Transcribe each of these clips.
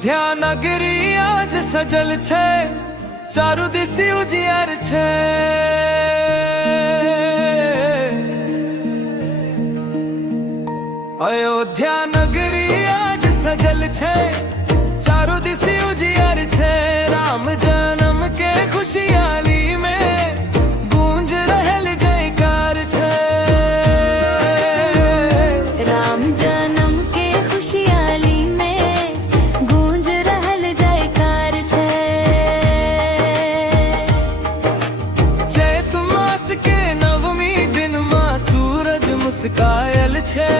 अयोध्या नगरी आज सजल छे, चारू दिशि उजियार छे। अयोध्या नगरी आज सजल छे, चारू दिशि उजियार छे। राम जन्म के खुशहाली में गूंज रहल जयकार छे। राम जन्म के खुशहाली में गूंज रहल जयकार छे। चैत मास के नवमी दिन मां सूरज मुस्कायल छे।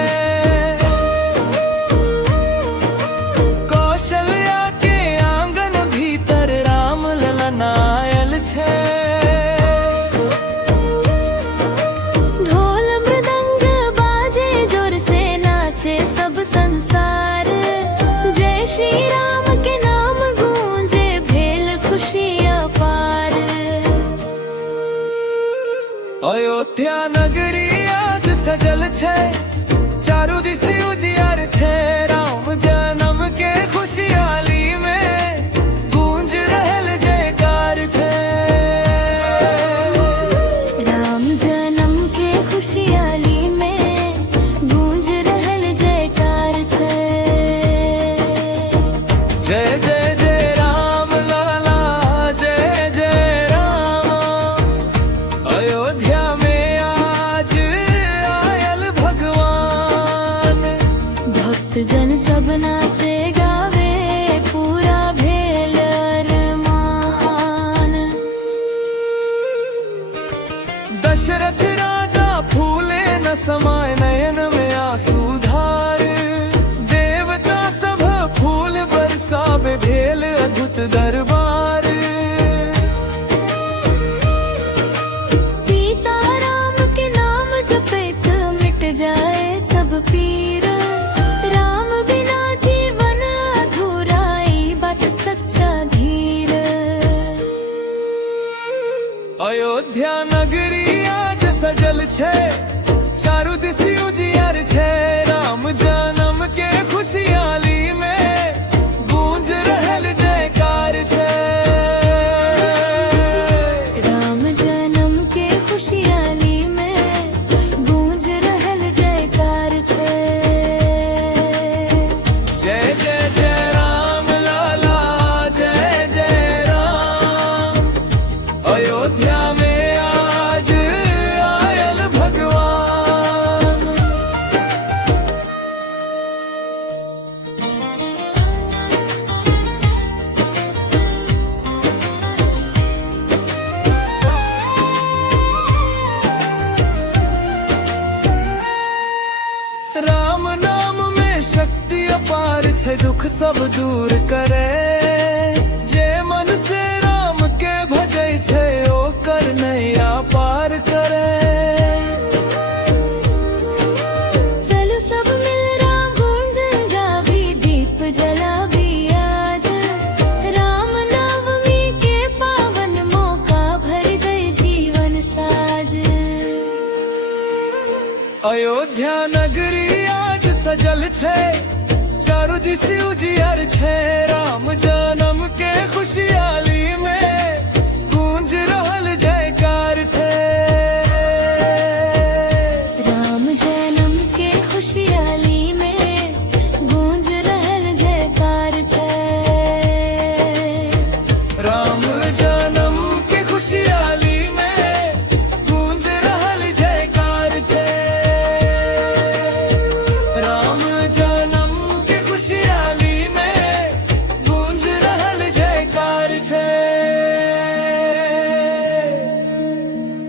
ढोल मृदंग बाजे जोर से नाचे सब संसार। जय श्री राम के नाम गूंजे भेल खुशियाँ पार। अयोध्या नगरी आज सजल छे, चारू दिशि उजियार छे। राम जन्म के खुशहाली में गूंज रहल जयकार छे। राम जन्म के खुशहाली में गूंज रहल जयकार छे। जय जय जय राम लाला, जय जय राम। अयोध्या में आज आयल भगवान। भक्त जन सब नाचे गावे पूरा भेल अरमान। दशरथ राजा फूले न समाय नयन में आंसू धार। देवता सब फूल बरसावे भेल अद्भुत दरबार। सीता राम के नाम जपैत मिट जाए सब पीर। राम बिना जीवन अधूरा ई बात सच्चा धीर। अयोध्या नगरी आज सजल छे, चारू दिशि उजियार छे। राम जन्म के खुशहाली में गूंज रहल जयकार छे। राम जन्म के खुशहाली में गूंज रहल जयकार छे। जय जय जय राम लाला, जय जय राम। अयोध्या में आज आयल भगवान। राम नाम में शक्ति अपार छे, दुख सब दूर करे। जे मन से राम के भजै छे, ओकर नैया पार करे। चलो सब मिल राम गुंजन गावी, दीप जलावी आज। राम नवमी के पावन मौका भर दे जीवन साज। अयोध्या नगरी आज सजल छे, चारू दिशि उजियार छे। राम जन्म के खुश